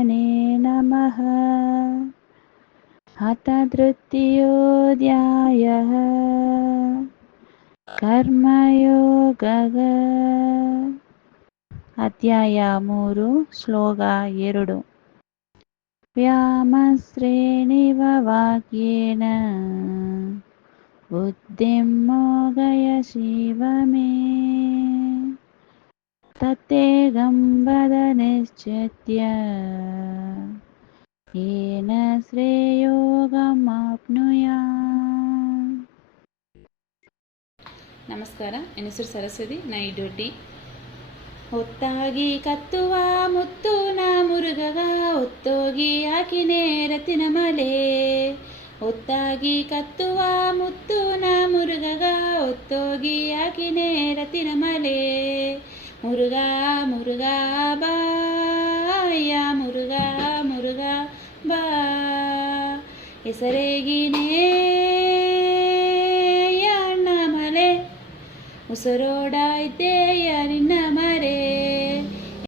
परमात्मने नमः। अथ तृतीयोऽध्यायः कर्मयोगः। अध्याय 3 श्लोक 2। व्यामश्रेणिव वाक्येन बुद्धिं मोहयसीव मे तत्तेकं वद निश्चित्य येन ಶ್ರೇಯೋಗಮಾಪ್ನುಯಾಮ್. ನಮಸ್ಕಾರ. ನನ್ನ ಹೆಸರು ಸರಸ್ವತಿ. ನಾ ಇಡೋಟಿ. ಹೊತ್ತಾಗಿ ಕತ್ತುವ ಮುತ್ತುನ ಮುರುಗಗ ಹೊತ್ತೋಗಿ ಹಾಕಿನೇ ರತಿನ ಮಲೆ. ಹೊತ್ತಾಗಿ ಕತ್ತುವ ಮುತ್ತುನ ಮುರುಗಗ ಹೊತ್ತೋಗಿ ಹಾಕಿನೇ ರತಿನ ಮಲೆ. ಮುರುಗ ಮುರುಗ ಬಾಯ ಮುರುಗ ಮುರುಗ ಬಾ ಹೆಸರೇಗಿನೇ ಅಣ್ಣ ಮಲೆ. ಉಸಿರೋಡ ಇದ್ದೆ